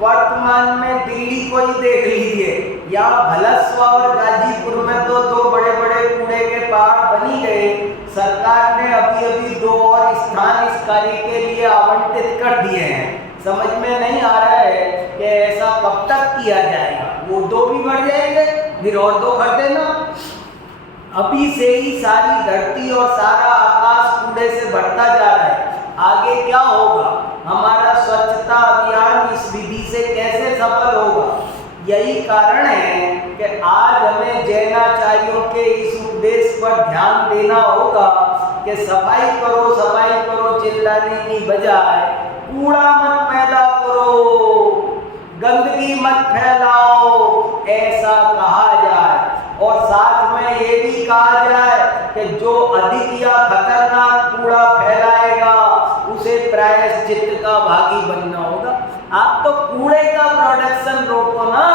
वर्तमान में दिल्ली को ही देख लीजिए, यहाँ भलस्वा और गाजीपुर में तो दो बड़े बड़े कूड़े के पहाड़ बनी गए। सरकार ने अभी अभी दो और स्थान इस कार्य के लिए आवंटित कर दिए हैं। समझ में नहीं आ रहा है कि ऐसा कब तक किया जाएगा। वो दो भी बढ़ जाएंगे, फिर और दो कर देना। अभी से ही सारी धरती और सारा आकाश कूड़े से भरता जा रहा है। आगे क्या होगा? हमारा स्वच्छता अभियान इस विधि से कैसे सफल होगा? यही कारण है कि आज हमें जैनाचार्यों के इस उपदेश पर ध्यान देना होगा कि सफाई करो चिल्लाने की बजाय कूड़ा मत पैदा करो, गंदगी मत फैलाओ, ऐसा कहा जाए। और साथ में ये भी कहा जाए कि जो अधिक या खतरनाक कूड़ा फैलाएगा उसे प्रायश्चित का भागी बनना होगा। आप तो कूड़े का प्रोडक्शन रोको ना।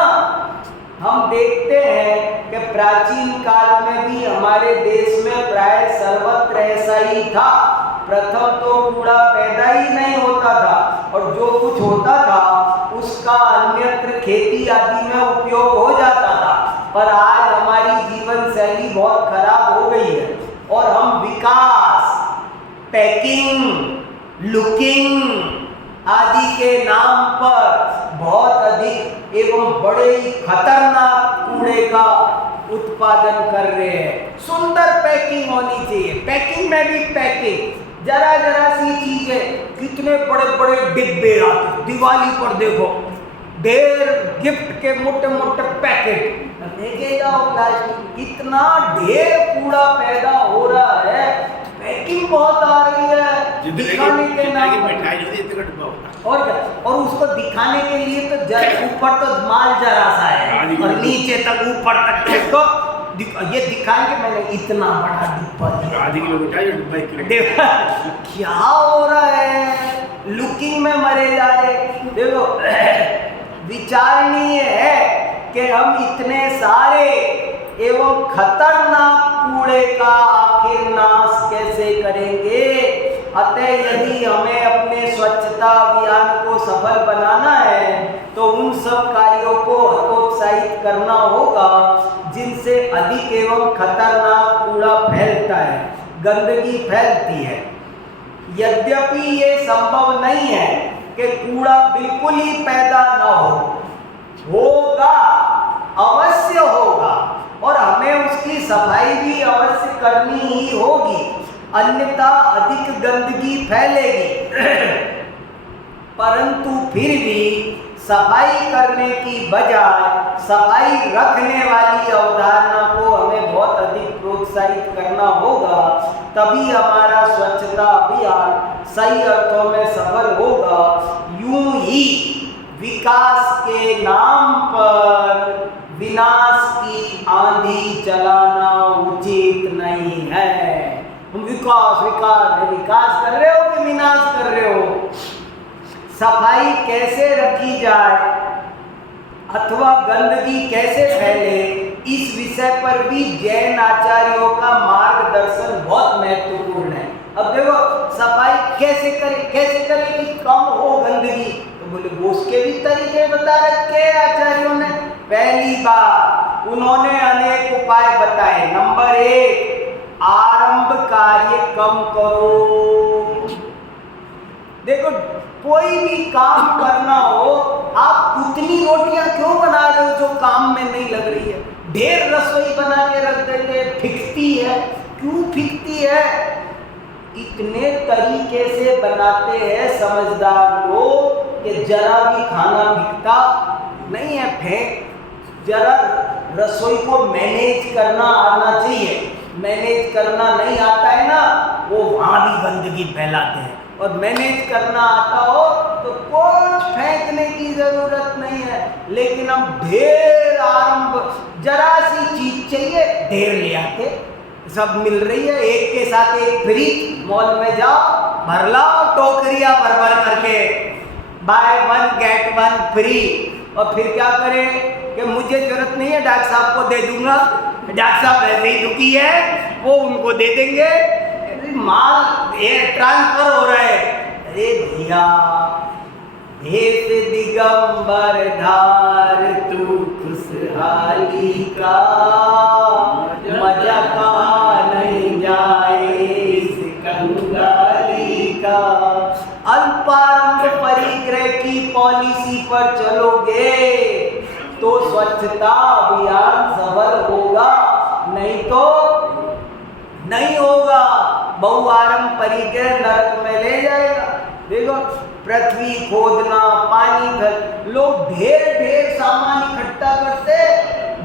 हम देखते हैं कि प्राचीन काल में भी हमारे देश में प्राय सर्वत्र ऐसा ही था। प्रथम तो कूड़ा पैदा ही नहीं होता था और जो कुछ होता था उसका अन्यत्र खेती आदि में उपयोग हो जाता था। पर आज हमारी जीवन शैली बहुत खराब हो गई है और हम विकास, पैकिंग, लुकिंग आदि के नाम पर बहुत अधिक एवं बड़े ही खतरनाक कूड़े का उत्पादन कर रहे हैं। सुंदर पैकिंग होनी चाहिए, पैकिंग में भी पैकिंग, जरा जरा सी चीजें, कितने बड़े बड़े डिब्बे आते। दिवाली पर देखो ढेर गिफ्ट के मोटे मोटे पैकेट लेके जाओ प्लास्टिक। कितना ढेर कूड़ा पैदा हो रहा है, पैकिंग बहुत आ रही है दिखाने के नाम और क्या। और उसको दिखाने के लिए तो ऊपर तो माल जरा सा है और नीचे तक ऊपर तक इसको ये दिखाएंगे मैंने इतना बड़ा डिब्बा दिया, आधे किलो मिठाई क्या हो रहा है। लुकिंग में मरे जा रहे। देखो विचारणीय है कि हम इतने सारे एवं खतरनाक कूड़े का आखिर नाश कैसे करेंगे। अतः यदि हमें अपने स्वच्छता अभियान को सफल बनाना है तो उन सब कार्यों को हतोत्साहित करना होगा जिनसे अधिक एवं खतरनाक कूड़ा फैलता है, गंदगी फैलती है। यद्यपि ये संभव नहीं है कि कूड़ा बिल्कुल ही पैदा न होगा, अवश्य होगा और हमें उसकी सफाई भी अवश्य करनी ही होगी, अन्यथा अधिक गंदगी फैलेगी। परंतु फिर भी सफाई करने की बजाय सफाई रखने वाली अवधारणा को हमें बहुत अधिक प्रोत्साहित करना होगा, तभी हमारा स्वच्छता अभियान सही अर्थों में सफल होगा। यूं ही विकास के नाम पर विनाश की आंधी चलाना उचित नहीं है। तुम विकास कर रहे हो कि विनाश कर रहे हो? सफाई कैसे रखी जाए अथवा गंदगी कैसे फैले, इस विषय पर भी जैन आचार्यों का मार्गदर्शन बहुत महत्वपूर्ण है। अब देखो सफाई कैसे करें कि कम हो गंदगी, तो बोले वो उसके भी तरीके बता रखे आचार्यों ने। पहली बात उन्होंने अनेक उपाय बताए। नंबर 1, आरंभ कार्य कम करो। देखो कोई भी काम करना हो, आप उतनी रोटियां क्यों बना रहे हो जो काम में नहीं लग रही है? ढेर रसोई बना के रख देते, फिकती है। क्यों फिकती है? इतने तरीके से बनाते हैं समझदार लोग कि जरा भी खाना फिकता नहीं है, फेंक। जरा रसोई को मैनेज करना आना चाहिए। मैनेज करना नहीं आता है ना, वो वहाँ भी गंदगी फैलाते हैं। और मैनेज करना आता हो तो कुछ फेंकने की जरूरत नहीं है, लेकिन हम ढेर आरंभ, जरा सी चीज चाहिए ढेर ले आते। सब मिल रही है, एक के साथ एक फ्री। मॉल में जाओ, भर लाओ टोकरियां भर भर करके, बाय 1 गेट 1 फ्री। और फिर क्या करें कि मुझे जरूरत नहीं है, डॉक्टर साहब को दे दूंगा, डॉक्टर साहब वैसे ही दुखी है, वो उनको दे देंगे। माल एयर ट्रांसफर हो रहा है। अरे भैया, भेष दिगंबर धार तू खुश खुशहाली का मजा कहाँ नहीं जाए इस कंगाली का। अल्पारंभ परिग्रह की पॉलिसी पर चलोगे तो स्वच्छता अभियान सफल होगा, नहीं तो नहीं होगा। बहुआरंभ परिग्रह नरक में ले जाएगा। देखो, पृथ्वी खोदना, पानी भर, लोग ढेर ढेर सामान इकट्ठा करते,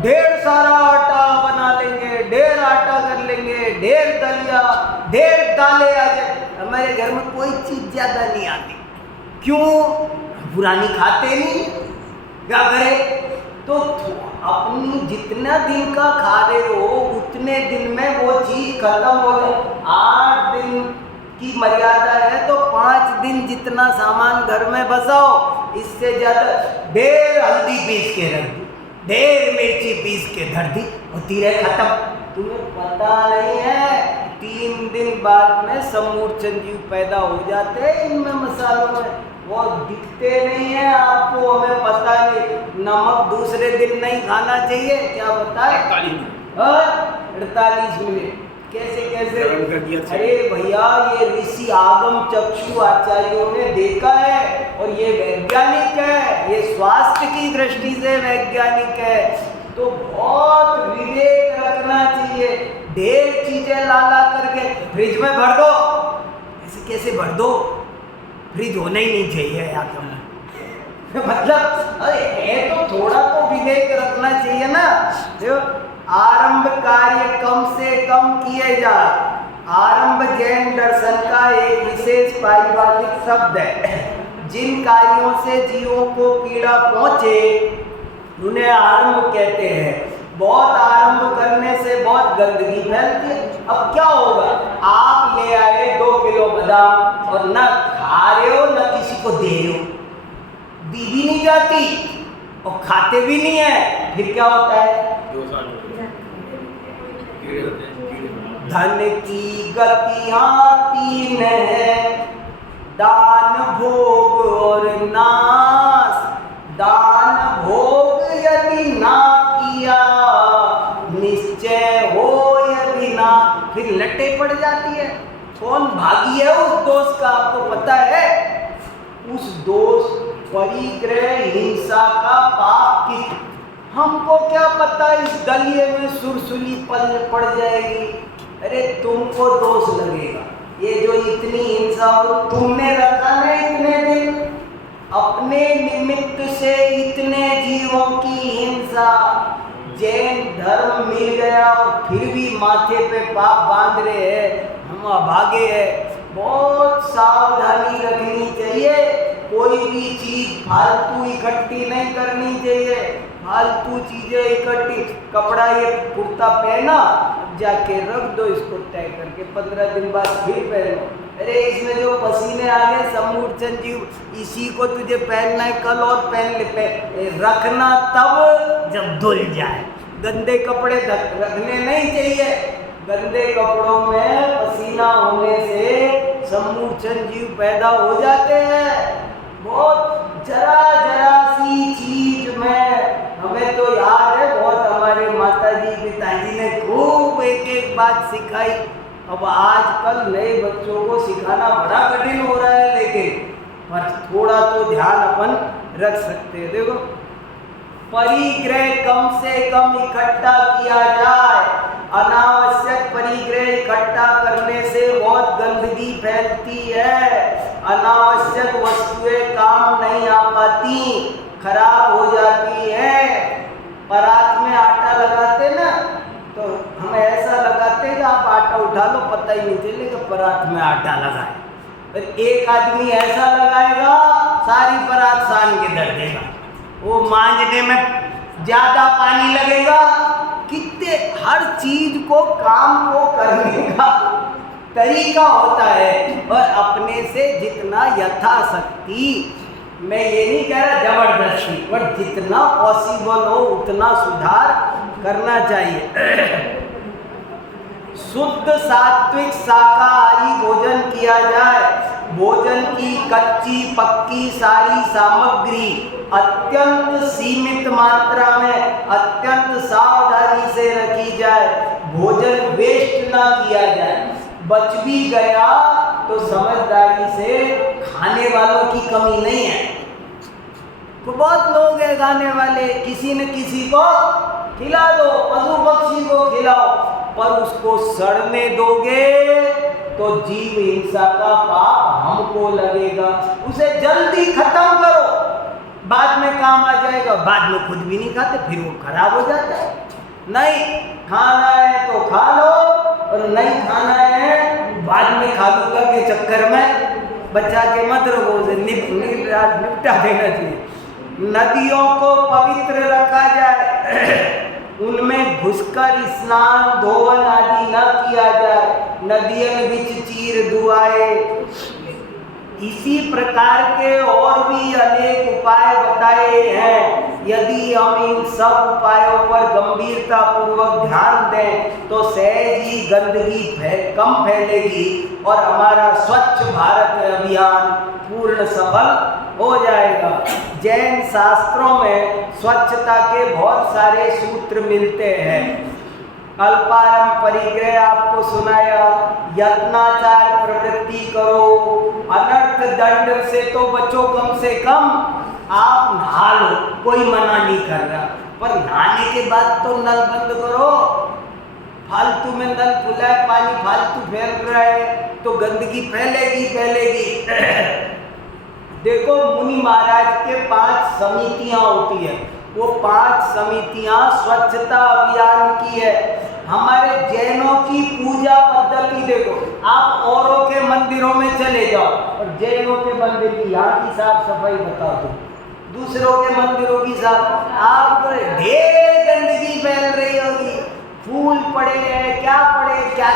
ढेर सारा आटा बना लेंगे, ढेर आटा कर लेंगे, ढेर दलिया, ढेर दालें आ जाए। हमारे घर में कोई चीज ज्यादा नहीं आती, क्यों? पुरानी खाते नहीं, क्या करें? तो अपनी जितना दिन का खा रहे हो उतने दिन में वो चीज खत्म हो गई। 8 दिन की मर्यादा है तो 5 दिन जितना सामान घर में बसाओ, इससे ज्यादा। ढेर हल्दी पीस के रख दी, ढेर मिर्ची पीस के धर दी, होती रहे खत्म। तुम्हें पता नहीं है 3 दिन बाद में समूर्छन जीव पैदा हो जाते हैं इनमें मसालों में, वो दिखते नहीं है आपको, हमें पता नहीं। नमक दूसरे दिन नहीं खाना चाहिए, क्या बताए? 48 मिनट कैसे कैसे? अरे भैया, ये ऋषि आगम चक्षु आचार्यों ने देखा है और ये वैज्ञानिक है, ये स्वास्थ्य की दृष्टि से वैज्ञानिक है। तो बहुत विवेक रखना चाहिए। ढेर चीजें ला करके फ्रिज में भर दो, ऐसे कैसे भर दो? फ्रिज होना ही नहीं चाहिए यार तुम मतलब अरे है तो थोड़ा तो विवेक रखना चाहिए ना। देखो, आरंभ कार्य कम से कम किए जाए। आरंभ जैन दर्शन का एक विशेष पारिभाषिक शब्द है। जिन कार्यों से जीवों को पीड़ा पहुंचे उन्हें आरंभ कहते हैं। बहुत आरंभ करने से बहुत गंदगी फैलती है। अब क्या होगा? आप ले आए 2 किलो बादाम और न खा रहे हो न किसी को दे रहे हो, दी भी नहीं जाती और खाते भी नहीं है, फिर क्या होता है? धन की गतियां 3 है, दान, भोग और नाश। दान भोग यदि ना किया निश्चय हो यदि ना, फिर लटे पड़ जाती है। कौन भागी है उस दोष का? आपको पता है? उस दोष परिग्रह हिंसा का पाप किस? हमको क्या पता इस दलिये में सुरसुली पड़ जाएगी। अरे तुमको दोष लगेगा, ये जो इतनी हिंसा हो तुमने रखा ना इतने दिन, अपने निमित्त से इतने जीवों की हिंसा। जैन धर्म मिल गया और फिर भी माथे पे पाप बांध रहे हैं, हम अभागे हैं। बहुत सावधानी रखनी चाहिए, कोई भी चीज फालतू इकट्ठी नहीं करनी चाहिए। फालतू चीजें इकट्ठी, कपड़ा ये कुर्ता पहना, जाके रख दो इसको तय करके, 15 दिन बाद फिर पहनो। अरे इसमें जो पसीने आ गए समूर्छन जीव, इसी को तुझे पहनना है, कल और पहन ले। रखना तब जब धुल जाए। गंदे कपड़े रखने नहीं चाहिए। गंदे कपड़ों में पसीना होने से समूर्छन जीव पैदा हो जाते हैं। बहुत जरा जरा सी चीज में, हमें तो याद है बहुत, हमारे माताजी पिताजी ने खूब एक एक बात सिखाई। अब आजकल नए बच्चों को सिखाना बड़ा कठिन हो रहा है, लेकिन पर थोड़ा तो ध्यान अपन रख सकते हैं। देखो, परिग्रह कम से कम इकट्ठा किया जाए। अनावश्यक परिग्रह इकट्ठा करने से बहुत गंदगी फैलती है। अनावश्यक वस्तुएं काम नहीं आ पाती, खराब हो जाती है। परात में आटा लगाते ना, तो हम ऐसा लगाते हैं कि आप आटा उठा लो, पता ही नहीं चलेगा परात में आटा लगाए। और एक आदमी ऐसा लगाएगा सारी परात सान के धर देगा, वो मांजने में ज्यादा पानी लगेगा। कितने हर चीज को काम को करने का तरीका होता है, और अपने से जितना यथाशक्ति, मैं ये नहीं कह रहा जबरदस्ती, पर जितना पॉसिबल हो उतना सुधार करना चाहिए। शुद्ध सात्विक शाकाहारी भोजन किया जाए। भोजन की कच्ची पक्की सारी सामग्री अत्यंत सीमित मात्रा में अत्यंत सावधानी से रखी जाए, भोजन वेस्ट ना किया जाए। बच भी गया तो समझदारी से, खाने वालों की कमी नहीं है, तो बहुत लोग हैं खाने वाले, किसी न किसी को खिला दो, पशु पक्षी को खिलाओ, पर उसको सड़ने दोगे तो जीव हिंसा का पाप हमको लगेगा। उसे जल्दी खत्म करो, बाद में काम आ जाएगा। बाद में खुद भी नहीं खाते, फिर वो खराब हो जाता है। नहीं, खाना है तो खा लो, और नहीं खाना है बाद में खा लूंगा के चक्कर में बच्चा के मत रखो, उसे निपटा देना चाहिए। नदियों को पवित्र रखा जाए, उनमें घुसकर स्नान धोवन आदि न किया जाए, नदियन बिच चीर दुआए। इसी प्रकार के और भी अनेक उपाय बताए हैं। यदि हम इन सब उपायों पर गंभीरता पूर्वक ध्यान दें तो सहज ही गंदगी कम फैलेगी और हमारा स्वच्छ भारत अभियान पूर्ण सफल हो जाएगा। जैन शास्त्रों में स्वच्छता के बहुत सारे सूत्र मिलते हैं। अल्पारम परिग्रह आपको सुनाया, यत्नाचार प्रवृत्ति करो, अनर्थ दंड से तो बचो, कम से कम आप नहा लो, कोई मना नहीं कर रहा, पर नहाने के बाद तो नल बंद करो। फालतू में नल खुला है, पानी फालतू फेंक रहा है तो गंदगी फैलेगी। देखो, मुनि महाराज के 5 समितियां होती है, वो 5 समितियां स्वच्छता अभियान की है। हमारे जैनों की पूजा पद्धति देखो, आप औरों के मंदिरों में चले जाओ और जैनों के मंदिर की यहाँ की साफ सफाई बता दो, दूसरों के मंदिरों की साफ, आप ढेर गंदगी फैल रही होगी, फूल पड़े हैं, क्या पड़े, क्या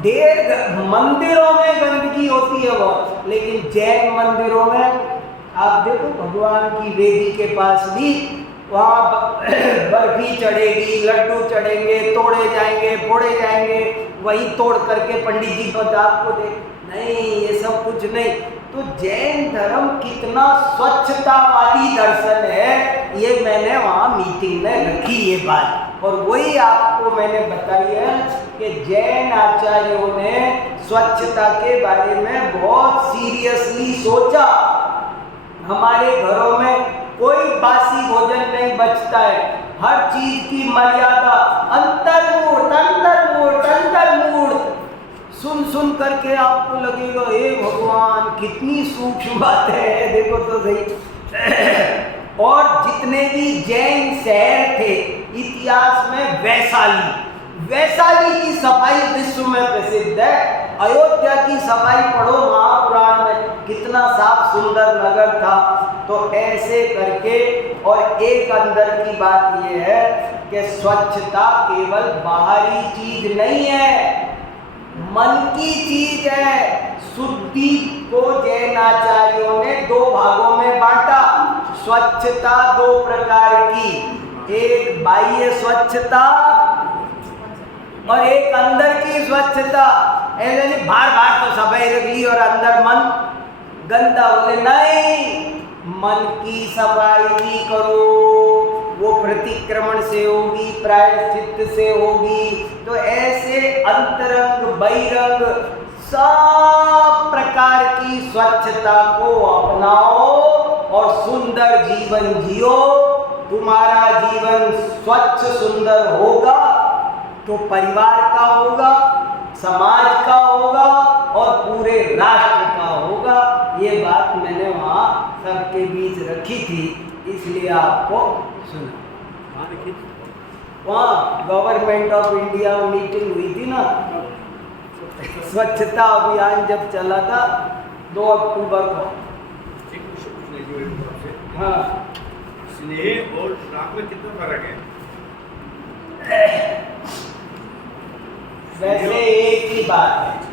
ढेर मंदिरों में गंदगी होती है वो। लेकिन जैन मंदिरों में आप देखो, भगवान की वेदी के पास भी वहाँ बर्फी चढ़ेगी, लड्डू चढ़ेंगे, तोड़े जाएंगे, फोड़े जाएंगे, वही तोड़ करके पंडित जी को आपको दे, नहीं, ये सब कुछ नहीं। तो जैन धर्म कितना स्वच्छता वाली दर्शन है, ये मैंने वहाँ मीटिंग में रखी ये बात, और वही आपको मैंने बताई है कि जैन आचार्यों ने स्वच्छता के बारे में बहुत सीरियसली सोचा। हमारे घरों में कोई बासी भोजन नहीं बचता है, हर चीज की मर्यादा, अंतर्मूर्त। सुन करके आपको लगेगा, हे भगवान कितनी सूक्ष्म बात है, देखो तो सही। और जितने भी जैन शहर थे इतिहास में, वैशाली की सफाई विश्व में प्रसिद्ध है। अयोध्या की सफाई पढ़ो महापुराण में, कितना साफ सुंदर नगर था। तो ऐसे करके, और एक अंदर की बात यह है कि स्वच्छता केवल बाहरी चीज नहीं है, मन की चीज है। शुद्धि को जैन आचार्यों ने 2 भागों में बांटा। स्वच्छता 2 प्रकार की, एक बाह्य स्वच्छता और एक अंदर की स्वच्छता। ऐसे नहीं बार तो सफाई रख ली और अंदर मन गंदा, बोले नहीं, मन की सफाई भी करो, वो प्रतिक्रमण से होगी, प्रायश्चित्त से होगी। तो ऐसे अंतरंग बहिरंग सब प्रकार की स्वच्छता को अपनाओ और सुंदर जीवन जियो। तुम्हारा जीवन स्वच्छ सुंदर होगा तो परिवार का होगा, समाज का होगा और पूरे राष्ट्र का होगा। ये बात मैंने वहाँ सबके बीच रखी थी, इसलिए आपको सुना। वहाँ गवर्नमेंट ऑफ इंडिया मीटिंग हुई थी ना, स्वच्छता अभियान जब चला था 2 अक्टूबर को। हाँ, स्नेह और श्राप में कितना फर्क है? वैसे एक ही बात है।